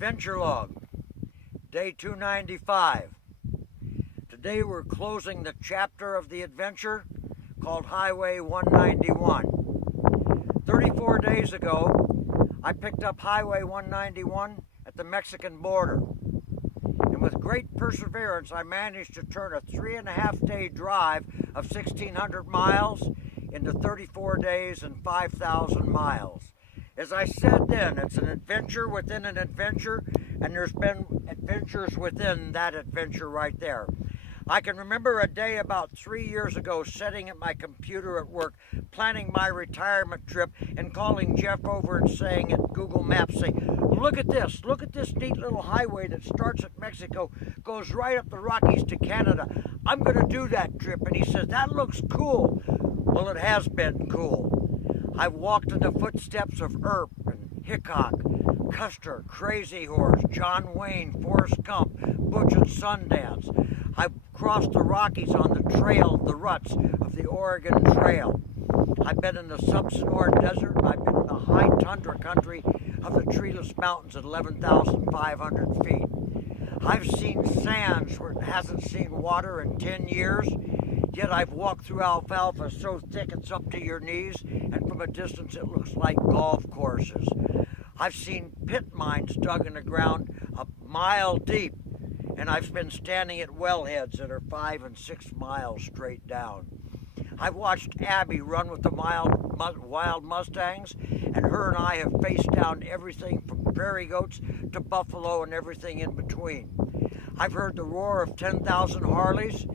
Adventure Log, day 295. Today we're closing the chapter of the adventure called Highway 191. 34 days ago, I picked up Highway 191 at the Mexican border. And with great perseverance, I managed to turn a 3.5-day drive of 1,600 miles into 34 days and 5,000 miles. As I said then, it's an adventure within an adventure, and there's been adventures within that adventure right there. I can remember a day about 3 years ago sitting at my computer at work, planning my retirement trip, and calling Jeff over and saying at Google Maps, say, look at this neat little highway that starts at Mexico, goes right up the Rockies to Canada. I'm going to do that trip. And he says, that looks cool. Well, it has been cool. I've walked in the footsteps of Earp and Hickok, Custer, Crazy Horse, John Wayne, Forrest Gump, Butch and Sundance. I've crossed the Rockies on the trail, the ruts of the Oregon Trail. I've been in the Sub-Saharan Desert, and I've been in the high tundra country of the treeless mountains at 11,500 feet. I've seen sands where it hasn't seen water in 10 years, yet I've walked through alfalfa so thick it's up to your knees, and from a distance it looks like golf courses. I've seen pit mines dug in the ground a mile deep, and I've been standing at wellheads that are 5 and 6 miles straight down. I've watched Abby run with the wild Mustangs, and her and I have faced down everything from prairie goats to buffalo and everything in between. I've heard the roar of 10,000 Harleys,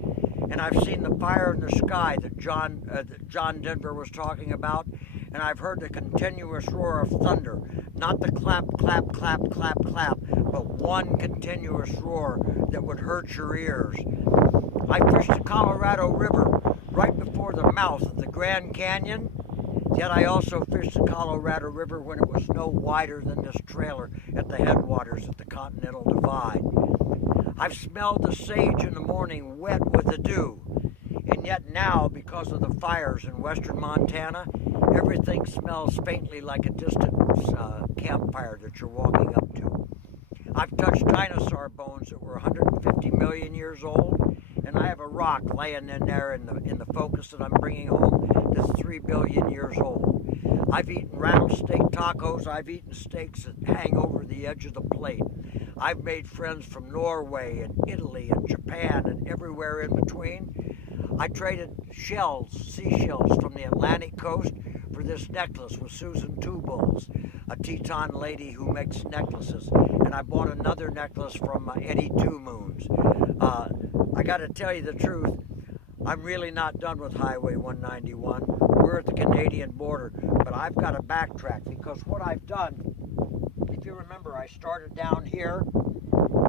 and I've seen the fire in the sky that John Denver was talking about, and I've heard the continuous roar of thunder, not the clap, clap, clap, clap, clap, but one continuous roar that would hurt your ears. I fished the Colorado River right before the mouth of the Grand Canyon, yet I also fished the Colorado River when it was no wider than this trailer at the headwaters of the Continental Divide. I've smelled the sage in the morning wet with the dew, and yet now, because of the fires in western Montana, everything smells faintly like a distant campfire that you're walking up to. I've touched dinosaur bones that were 150 million years old, and I have a rock laying in there in the focus that I'm bringing home that's 3 billion years old. I've eaten rattlesnake tacos. I've eaten steaks that hang over the edge of the plate. I've made friends from Norway and Italy and Japan and everywhere in between. I traded seashells from the Atlantic coast for this necklace with Susan Two Bulls, a Teton lady who makes necklaces. And I bought another necklace from Eddie Two Moons. I got to tell you the truth, I'm really not done with Highway 191. We're at the Canadian border, but I've got to backtrack because what I've done, if you remember, I started down here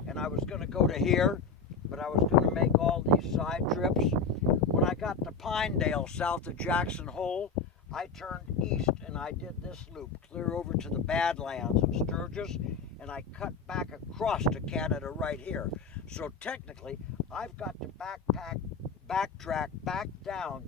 and I was going to go to here, but I was going to make all these side trips. When I got to Pinedale, south of Jackson Hole, I turned east and I did this loop clear over to the Badlands of Sturgis, and I cut back across to Canada right here. So technically, I've got to backtrack back down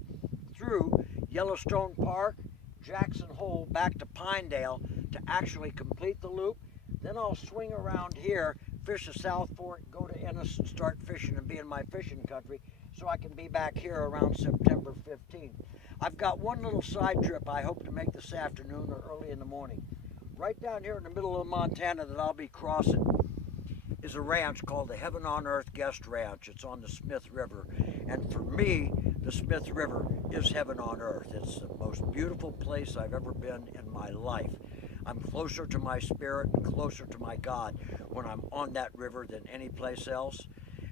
through Yellowstone Park, Jackson Hole, back to Pinedale to actually complete the loop. Then I'll swing around here, fish the South Fork, go to Ennis and start fishing and be in my fishing country so I can be back here around September 15th. I've got one little side trip I hope to make this afternoon or early in the morning. Right down here in the middle of Montana that I'll be crossing is a ranch called the Heaven on Earth Guest Ranch. It's on the Smith River. And for me, the Smith River is heaven on earth. It's the most beautiful place I've ever been in my life. I'm closer to my spirit and closer to my God when I'm on that river than any place else.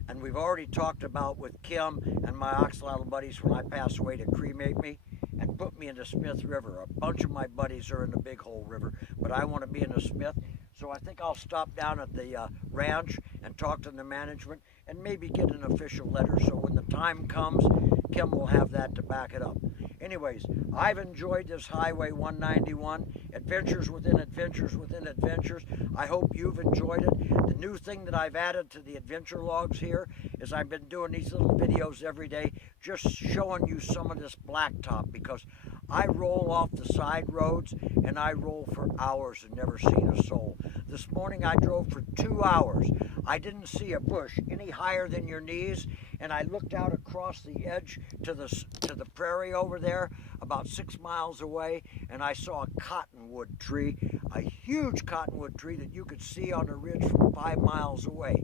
And we've already talked about with Kim and my Oxalotl buddies when I pass away to cremate me and put me in the Smith River. A bunch of my buddies are in the Big Hole River, but I want to be in the Smith. So I think I'll stop down at the ranch and talk to the management and maybe get an official letter. So when the time comes, Kim will have that to back it up. Anyways, I've enjoyed this Highway 191, adventures within adventures within adventures. I hope you've enjoyed it. The new thing that I've added to the adventure logs here is I've been doing these little videos every day, just showing you some of this blacktop, because I roll off the side roads and I roll for hours and never seen a soul. This morning I drove for 2 hours. I didn't see a bush any higher than your knees, and I looked out across the edge to the prairie over there, about 6 miles away, and I saw a cottonwood tree, a huge cottonwood tree that you could see on a ridge from 5 miles away.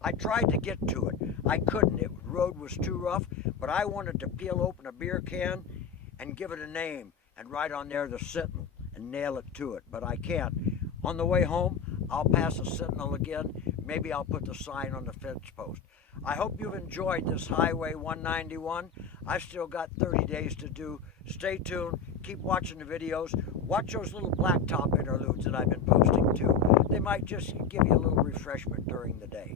I tried to get to it. I couldn't. The road was too rough, but I wanted to peel open a beer can and give it a name and write on there the Sentinel and nail it to it, but I can't. On the way home, I'll pass a Sentinel again. Maybe I'll put the sign on the fence post. I hope you've enjoyed this Highway 191. I've still got 30 days to do. Stay tuned. Keep watching the videos. Watch those little blacktop interludes that I've been posting too. They might just give you a little refreshment during the day.